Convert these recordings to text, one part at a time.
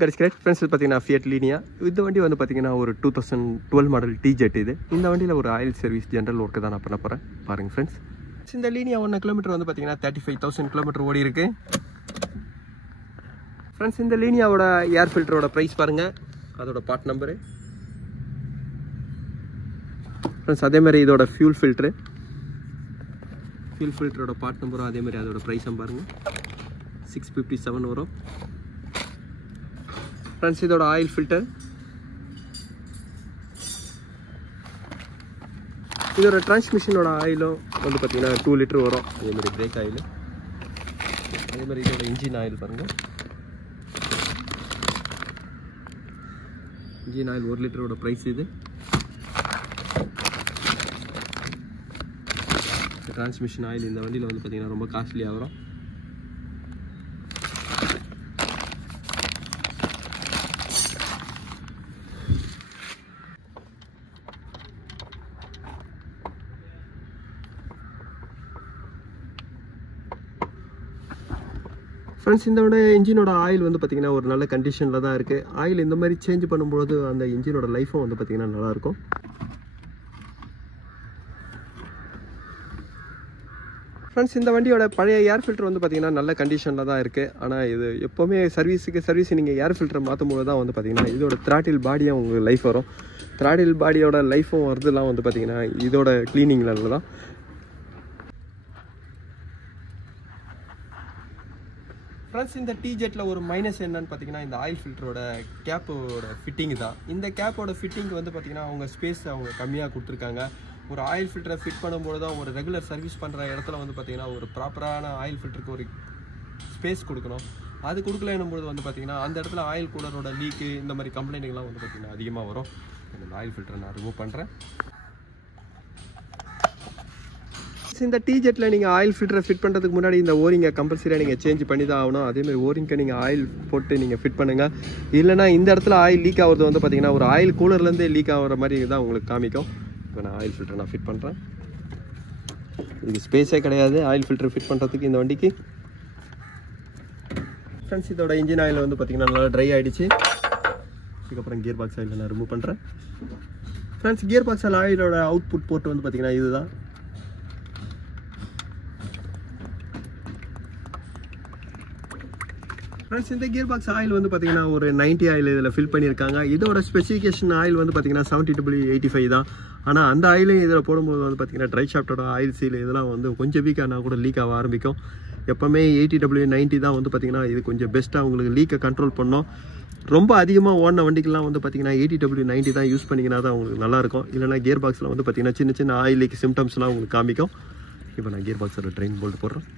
Guys, correct friends, Fiat Linea. With the vandi ஒரு 2012 model T-Jet இது. இந்த வண்டியில ஒரு ஆயில் சர்வீஸ் ஜெனரல் வர்க் தான் நான் பண்ண போறேன். பாருங்க friends. இந்த Linea 1 km வந்து பாத்தீங்கன்னா 35000 km ஓடி இருக்கு. Friends, இந்த Lineaவோட ஏர் ஃபில்டரோட பிரைஸ் பாருங்க. அதோட பார்ட் நம்பர். Friends, அதே மாதிரி இதோட fuel filter. Fuel filterோட பார்ட் நம்பரும் அதே மாதிரி அதோட பிரைஸும் பாருங்க. 657 வரும். Friends, this is oil filter. This is transmission oil. 2 liter. This is brake oil. This is engine oil. Engine oil 1 liter price. Transmission oil in the costly. Friends, இந்த இன்ஜினோட oil வந்து பாத்தீங்கன்னா ஒரு நல்ல கண்டிஷன்ல தான் இருக்கு. ஆயில் இந்த மாதிரி சேஞ்ச் பண்ணும்போது அந்த இன்ஜினோட லைஃபும் வந்து பாத்தீங்கன்னா நல்லா இருக்கும். Friends, இந்த வண்டியோட பழைய ஏர் ஃபில்டர் வந்து பாத்தீங்கன்னா நல்ல கண்டிஷன்ல தான் இருக்கு. ஆனா இது எப்பவுமே சர்வீஸ் நீங்க ஏர் ஃபில்டர் மாத்தும்போது தான் வந்து பாத்தீங்கன்னா இதோட throttle பாடியா உங்களுக்கு லைஃப் வரும். throttle பாடியோட லைஃபும் வரதுலாம் வந்து பாத்தீங்கன்னா இதோட க்ளீனிங்ல தான். Friends, இந்த T-Jetல ஒரு மைனஸ் என்னன்னு பாத்தீங்கன்னா இந்த ஆயில் ஃபில்டரோட கேப்போட ஃபிட்டிங் தான். இந்த கேப்போட ஃபிட்டிங் வந்து பாத்தீங்கன்னா அவங்க ஸ்பேஸ் அவங்க கம்மியா கொடுத்திருக்காங்க. ஒரு ஆயில் ஃபில்டரை ஃபிட் பண்ணும்போது தான் ஒரு ரெகுலர் சர்வீஸ் பண்ற இடத்துல வந்து பாத்தீங்கன்னா ஒரு ப்ராப்பரான ஆயில் ஃபில்டருக்கு ஒரு ஸ்பேஸ் கொடுக்கணும். அது கொடுக்கலன்னும்போது வந்து பாத்தீங்கன்னா அந்த இடத்துல ஆயில் கூலரோட லீக் இந்த மாதிரி கம்ப்ளைண்ட்லாம் வந்து பாத்தீங்கன்னா அதிகமா வரும். இந்த ஆயில் ஃபில்டரை நான் ரிமூவ் பண்றேன். இந்த T-Jetல நீங்க ஆயில் ஃபில்டரை ஃபிட் பண்றதுக்கு முன்னாடி இந்த ஓரிங்க கம்பல்சரியா நீங்க சேஞ்ச் பண்ணி தான் ஆகணும். அதே மாதிரி ஓரிங்க நீங்க ஆயில் போட்டு நீங்க ஃபிட் பண்ணுங்க. இல்லனா இந்த இடத்துல ஆயில் லீக் ஆகுறது வந்து பாத்தீங்கன்னா ஒரு ஆயில் கூலர்ல இருந்து லீக் ஆகுற மாதிரி தான் உங்களுக்கு காமிக்கும். இப்போ நான் ஆயில் ஃபில்டர் நான் ஃபிட் பண்றேன். இது ஸ்பேஸே கிடையாது ஆயில் ஃபில்டர் ஃபிட் பண்றதுக்கு இந்த வண்டிக்கு. ஃப்ரெண்ட்ஸ், இதோட இன்ஜின் ஆயில் வந்து பாத்தீங்கன்னா நல்லா ட்ரை ஆயிடுச்சு. இதுக்கு அப்புறம் கியர் பாக்ஸ் ஆயில் நான் ரிமூவ் பண்றேன். ஃப்ரெண்ட்ஸ், கியர் பாக்ஸ் ஆயிலோட அவுட்புட் போர்ட் வந்து பாத்தீங்கன்னா இதுதான். ஃப்ரெண்ட்ஸ், இந்த கியர் பாக்ஸ் ஆயில் வந்து பாத்தீங்கன்னா ஒரு 90 ஆயில் இதில் ஃபில் பண்ணியிருக்காங்க. இதோட ஸ்பெசிஃபிகேஷன் ஆயில் வந்து பாத்தீங்கன்னா 70W85 தான். ஆனால் அந்த ஆயிலையும் இதில் போடும்போது வந்து பாத்தீங்கன்னா ட்ரை ஷாஃப்டோட ஆயில் சீல் இதெல்லாம் வந்து கொஞ்சம் வீக் ஆனால் கூட லீக் ஆக ஆரம்பிக்கும். எப்பவுமே 80W90 தான் வந்து பாத்தீங்கன்னா இது கொஞ்சம் பெஸ்ட்டாக உங்களுக்கு லீக்கை கண்ட்ரோல் பண்ணோம். ரொம்ப அதிகமாக ஓடின வண்டிக்கெல்லாம் வந்து பாத்தீங்கன்னா 80W90 தான் யூஸ் பண்ணிங்கன்னா தான் உங்களுக்கு நல்லாயிருக்கும். இல்லைனா கியர் பாக்ஸில் வந்து பாத்தீங்கன்னா சின்ன சின்ன ஆயில் லீக் சிம்டம்ஸ்லாம் உங்களுக்கு காமிக்கும். இப்போ நான் கியர் பாக்ஸோட ட்ரெயின் போல்ட் போடுறேன்.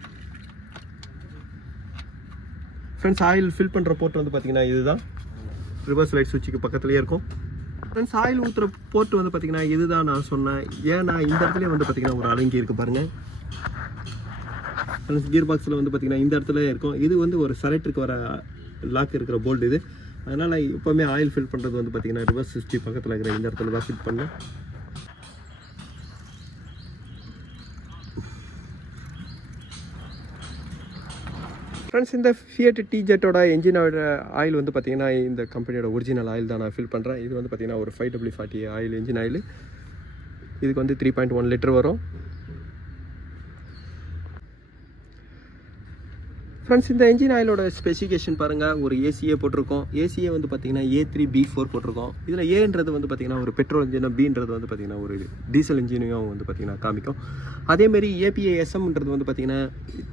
ஃப்ரெண்ட்ஸ், ஆயில் ஃபில் பண்ணுற போர்ட் வந்து பார்த்தீங்கன்னா இதுதான். ரிவர்ஸ் லைட் சுவிட்சுக்கு பக்கத்துலேயே இருக்கும். ஃப்ரெண்ட்ஸ், ஆயில் ஊற்றுற போர்ட் வந்து பார்த்தீங்கன்னா இதுதான் நான் சொன்னேன். ஏன்னா இந்த இடத்துல வந்து பார்த்தீங்கன்னா ஒரு அலங்கி இருக்குது பாருங்கள். ஃப்ரெண்ட்ஸ், கியர் பாக்ஸில் வந்து பார்த்தீங்கன்னா இந்த இடத்துல இருக்கும். இது வந்து ஒரு செலக்டருக்கு வர லாக் இருக்கிற போல்ட் இது. அதனால் எப்போவுமே ஆயில் ஃபில் பண்ணுறது வந்து பார்த்தீங்கன்னா ரிவர்ஸ் சுவிட்சு பக்கத்தில் இருக்கிற இந்த இடத்துல தான் ஃபிட் பண்ணேன். ஃப்ரெண்ட்ஸ், இந்த Fiat T-Jetோட என்ஜினோட ஆயில் வந்து பார்த்தீங்கன்னா இந்த கம்பெனியோட ஒரிஜினல் ஆயில் தான் நான் ஃபில் பண்ணுறேன். இது வந்து பார்த்தீங்கன்னா ஒரு 5W40 ஆயில் என்ஜின் ஆயில். இதுக்கு வந்து 3.1 லிட்டர் வரும். ஃப்ரெண்ட்ஸ், இந்த என்ஜின் ஆயிலோட ஸ்பெசிஃபிகேஷன் பாருங்கள். ஒரு ஏசியே போட்டிருக்கோம். ஏசியே வந்து பார்த்தீங்கன்னா A3B4 போட்டிருக்கோம். இதில் ஏன்றது வந்து பார்த்தீங்கன்னா ஒரு பெட்ரோல் இன்ஜினும், பின்றது வந்து பார்த்தீங்கன்னா ஒரு டீசல் இன்ஜினையும் வந்து பார்த்தீங்கன்னா காமிக்கும். அதேமாரி APA-SMன்றது வந்து பார்த்தீங்கன்னா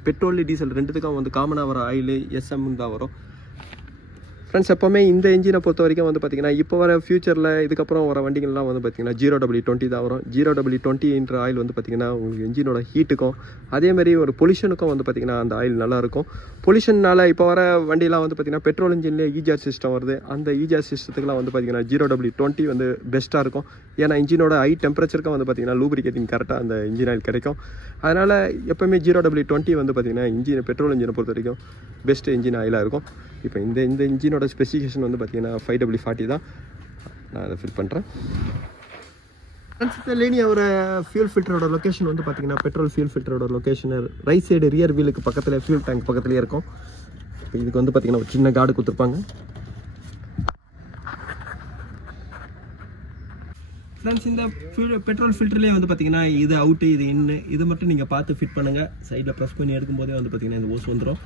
பெட்ரோல் டீசல் ரெண்டுத்துக்கும் வந்து காமனாக வர ஆயில் SM தான் வரும். ஃப்ரெண்ட்ஸ், எப்போவுமே இந்த இன்ஜினை பொறுத்த வரைக்கும் வந்து பார்த்தீங்கன்னா இப்போ வர ஃபியூச்சரில் இதுக்கப்புறம் வர வண்டிகள்லாம் வந்து பார்த்தீங்கன்னா 0W20 தான் வரும். 0W20ன்ற ஆயில் வந்து பார்த்தீங்கன்னா உங்களுக்கு இன்ஜினோட ஹீட்டுக்கும் அதேமாதிரி ஒரு பொல்யூஷனுக்கும் வந்து பார்த்தீங்கன்னா அந்த ஆயில் நல்லாயிருக்கும். பொல்யூஷனால் இப்போ வர வண்டியெலாம் வந்து பார்த்தீங்கன்னா பெட்ரோல் இன்ஜின்லேயே EGR சிஸ்டம் வருது. அந்த EGR சிஸ்டத்துக்குலாம் வந்து பார்த்தீங்கன்னா 0W20 வந்து பெஸ்ட்டாக இருக்கும். ஏன்னா இன்ஜினோட ஹை டெம்பரேச்சருக்கும் வந்து பார்த்தீங்கன்னா லூப்ரிகேட்டிங் கரெக்டாக அந்த இன்ஜின் ஆயில் கிடைக்கும். அதனால் எப்போவுமே 0W20 வந்து பார்த்தீங்கன்னா பெட்ரோல் இன்ஜினை பொறுத்த வரைக்கும் பெஸ்ட் இன்ஜின் ஆயிலாக இருக்கும். இப்போ இந்த இன்ஜினோட ஸ்பெசிஃபிகேஷன் வந்து பார்த்தீங்கன்னா 5W40 தான். நான் அதை ஃபில் பண்ணுறேன். ஃப்ரெண்ட்ஸ், Lineaவோட ஃபியூல் ஃபில்டரோட லொக்கேஷன் வந்து பார்த்தீங்கன்னா பெட்ரோல் ஃபியூல் ஃபில்டரோட லொக்கேஷன் ரைட் சைடு ரியர் வீலுக்கு பக்கத்தில் ஃபியூல் டேங்க் பக்கத்துலேயே இருக்கும். இப்போ இதுக்கு வந்து பார்த்தீங்கன்னா ஒரு சின்ன கார்டு கொடுத்துருப்பாங்க. ஃப்ரெண்ட்ஸ் இந்த பெட்ரோல் ஃபில்டர்லேயே வந்து பார்த்தீங்கன்னா இது அவுட்டு இது இன்னு இது மட்டும் நீங்கள் பார்த்து ஃபிட் பண்ணுங்கள். சைடில் ப்ரெஸ் பண்ணி எடுக்கும்போதே வந்து பார்த்தீங்கன்னா இந்த ஓஸ் வந்துடும்.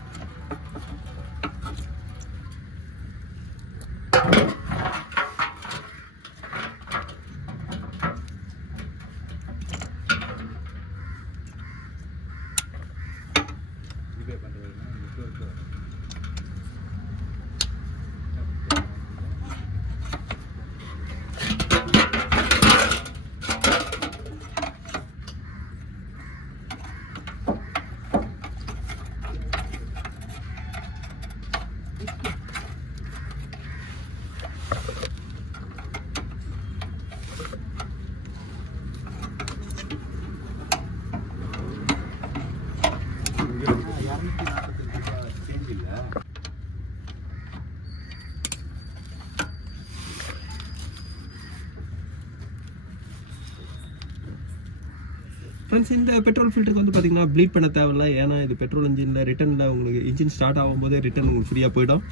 ஃப்ரெண்ட்ஸ் இந்த பெட்ரோல் ஃபில்டருக்கு வந்து பார்த்தீங்கன்னா ப்ளீட் பண்ண தேவையில்லை. ஏன்னா இது பெட்ரோல் இன்ஜினில் ரிட்டனில் உங்களுக்கு இன்ஜின் ஸ்டார்ட் ஆகும்போதே ரிட்டன் உங்களுக்கு ஃப்ரீயாக போயிடும்.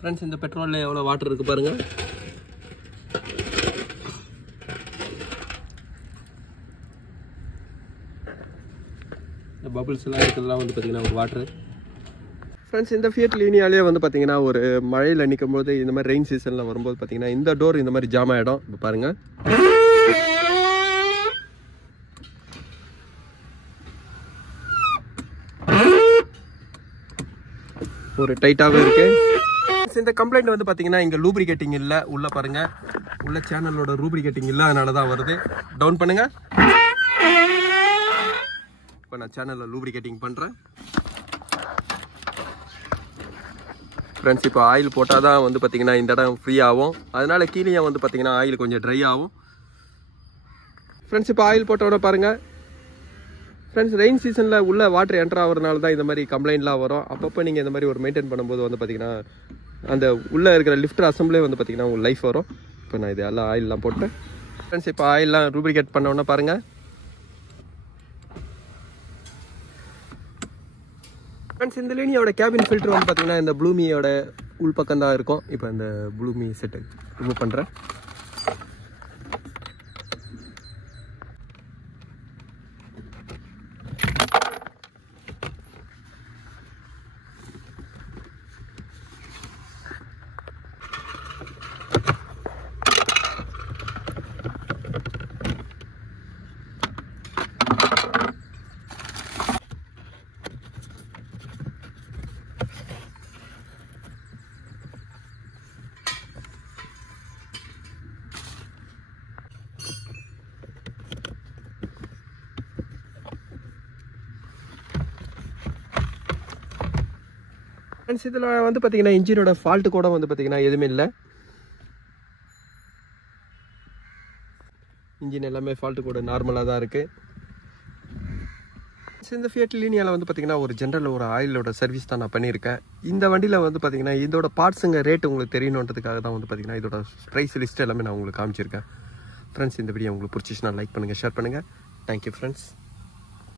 ஃப்ரெண்ட்ஸ் இந்த பெட்ரோலில் எவ்வளோ வாட்டர் இருக்குது பாருங்கள். இந்த பபிள்ஸ் எல்லாம் இருக்கிறதுலாம் வந்து பார்த்தீங்கன்னா ஒரு வாட்டரு. ஃப்ரெண்ட்ஸ் இந்த ஃபியட் லீனியாலே வந்து பார்த்தீங்கன்னா ஒரு மழையில் நிற்கும் போது இந்த மாதிரி ரெயின் சீசனில் வரும்போது பார்த்தீங்கன்னா இந்த டோர் இந்த மாதிரி ஜாம் ஆகிடும். இப்போ பாருங்கள், ஒரு டைட்டாகவே இருக்கு. இந்த கம்ப்ளைண்ட் வந்து பார்த்தீங்கன்னா இங்கே லூப்ரிகேட்டிங் இல்லை. உள்ள பாருங்கள், உள்ள சேனலோட லூப்ரிகேட்டிங் இல்லை, அதனால தான் வருது. டவுன் பண்ணுங்கள். இப்போ நான் சேனலில் லூப்ரிகேட்டிங் பண்ணுறேன். ஃப்ரெண்ட்ஸ் இப்போ ஆயில் போட்டால் தான் வந்து பார்த்திங்கன்னா இந்த இடம் ஃப்ரீ ஆகும். அதனால் கீழே வந்து பார்த்திங்கன்னா ஆயில் கொஞ்சம் ட்ரை ஆகும். ஃப்ரெண்ட்ஸ் இப்போ ஆயில் போட்டோட பாருங்கள். ஃப்ரெண்ட்ஸ் ரெயின் சீசனில் உள்ள வாட்டர் என்டர் ஆகிறதுனால தான் இந்த மாதிரி கம்ப்ளைண்ட்லாம் வரும். அப்பப்போ நீங்கள் இந்த மாதிரி ஒரு மெயின்டைன் பண்ணும்போது வந்து பார்த்திங்கன்னா அந்த உள்ளே இருக்கிற லிஃப்டர் அசம்பிளே வந்து பார்த்திங்கன்னா உங்களுக்கு லைஃப் வரும். இப்போ நான் இது எல்லாம் ஆயிலெலாம் போட்டேன். ஃப்ரெண்ட்ஸ் இப்போ ஆயிலெலாம் ரூப்ரிகேட் பண்ணோன்னா பாருங்கள். ஃப்ரெண்ட்ஸ் இந்த லீனியோட கேபின் ஃபில்டர் வந்து பார்த்தீங்கன்னா இந்த ப்ளூமியோட உள்பக்கம் தான் இருக்கும். இப்போ இந்த ப்ளூமி செட்டை ரிமூவ் பண்ணுறேன். ஃப்ரெண்ட்ஸ் இதில் வந்து பார்த்தீங்கன்னா இன்ஜினோட ஃபால்ட்டு கூட வந்து பார்த்தீங்கன்னா எதுவுமே இல்லை. இன்ஜின் எல்லாமே ஃபால்ட்டு கூட நார்மலாக தான் இருக்குது. இந்த ஃபியட் லீனியாவில் வந்து பார்த்தீங்கன்னா ஒரு ஜென்ரல் ஒரு ஆயிலோட சர்வீஸ் தான் நான் பண்ணியிருக்கேன். இந்த வண்டியில் வந்து பார்த்தீங்கன்னா இதோட பார்ட்ஸுங்க ரேட் உங்களுக்கு தெரியணுன்றதுக்காக தான் வந்து பார்த்தீங்கன்னா இதோட ப்ரைஸ் லிஸ்ட் எல்லாமே நான் உங்களுக்கு காமிச்சிருக்கேன். ஃப்ரெண்ட்ஸ் இந்த வீடியோ உங்களுக்கு பிடிச்சிச்சுன்னா லைக் பண்ணுங்கள், ஷேர் பண்ணுங்கள். Thank you friends.